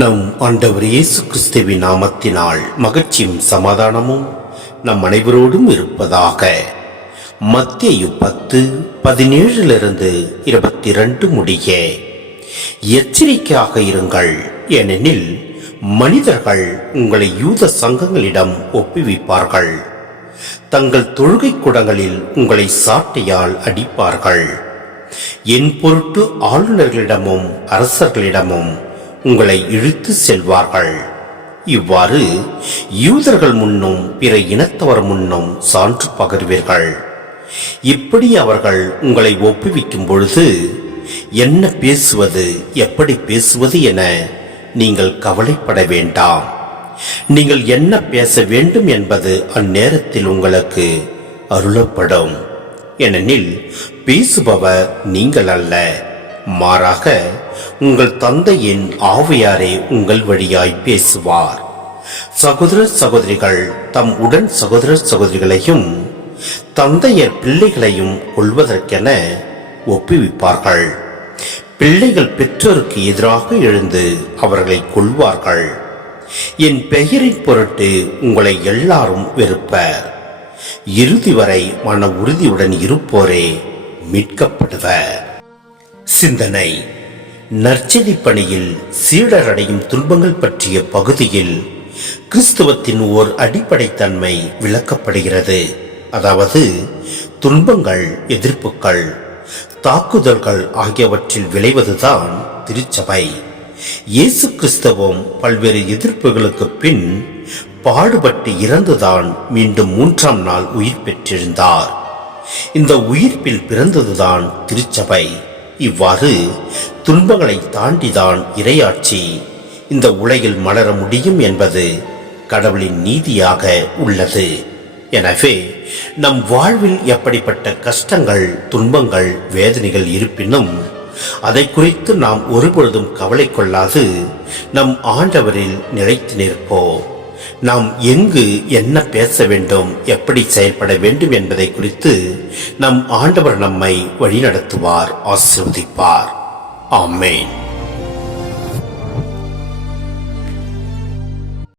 நம் ஆண்டவர் இயேசு கிறிஸ்துவின் நாமத்தினால் மகிழ்ச்சியும் சமாதானமும் நம் அனைவரோடும் இருப்பதாக. மத்திய பத்து பதினேழிலிருந்து இருபத்தி ரெண்டு முடிய. எச்சரிக்கையாக இருங்கள் ஏனெனில் மனிதர்கள் உங்களை யூத சங்கங்களிடம் ஒப்புவிப்பார்கள். தங்கள் தொழுகை குடங்களில் உங்களை சாட்டையால் அடிப்பார்கள். என் பொருட்டு ஆளுநர்களிடமும் அரசர்களிடமும் உங்களை இழுத்து செல்வார்கள். இவ்வாறு யூதர்கள் முன்னும் பிற இனத்தவர் முன்னும் சான்று பகர்வீர்கள். இப்படி அவர்கள் உங்களை ஒப்புவிக்கும் பொழுது என்ன பேசுவது எப்படி பேசுவது என நீங்கள் கவலைப்பட வேண்டாம். நீங்கள் என்ன பேச வேண்டும் என்பது அந்நேரத்தில் உங்களுக்கு அருளப்படும். ஏனெனில் பேசுபவர் நீங்கள் அல்ல மாறாக உங்கள் தந்தையின் ஆவியாரே உங்கள் வழியாய் பேசுவார். சகோதர சகோதரிகள் தம் உடன் சகோதர சகோதரிகளையும் தந்தையர் பிள்ளைகளையும் கொள்வதற்கென ஒப்புவிப்பார்கள். பிள்ளைகள் பெற்றோருக்கு எதிராக எழுந்து அவர்களை கொள்வார்கள் என் பெயரின் பொருட்டு உங்களை எல்லாரும் வெறுப்பர். இறுதி வரை மன உறுதியுடன் இருப்போரே மீட்கப்படுவர். சிந்தனை. நற்செய்தி பணியில் சீடரடையும் துன்பங்கள் பற்றிய பகுதியில் கிறிஸ்துவத்தின் ஓர் அடிப்படை தன்மை விளக்கப்படுகிறது. அதாவது துன்பங்கள் எதிர்ப்புகள் தாக்குதல்கள் ஆகியவற்றில் விளைவதுதான் திருச்சபை. இயேசு கிறிஸ்தவம் பல்வேறு எதிர்ப்புகளுக்கு பின் பாடுபட்டு இறந்துதான் மீண்டும் மூன்றாம் நாள் உயிர் பெற்றிருந்தார். இந்த உயிர்ப்பில் பிறந்ததுதான் திருச்சபை. இவ்வாறு துன்பங்களை தாண்டிதான் இரையாட்சி. இந்த உலகில் மலர முடியும் என்பது கடவுளின் நீதியாக உள்ளது. எனவே நம் வாழ்வில் எப்படிப்பட்ட கஷ்டங்கள் துன்பங்கள் வேதனைகள் இருப்பினும் அதை குறித்து நாம் ஒருபொழுதும் கவலை கொள்ளாது நம் ஆண்டவரில் நிலைத்து நிற்போம். நாம் எங்கு என்ன பேச வேண்டும் எப்படி செயல்பட வேண்டும் என்பதை குறித்து நம் ஆண்டவர் நம்மை வழிநடத்துவார் ஆசிர்வதிப்பார். ஆமேன்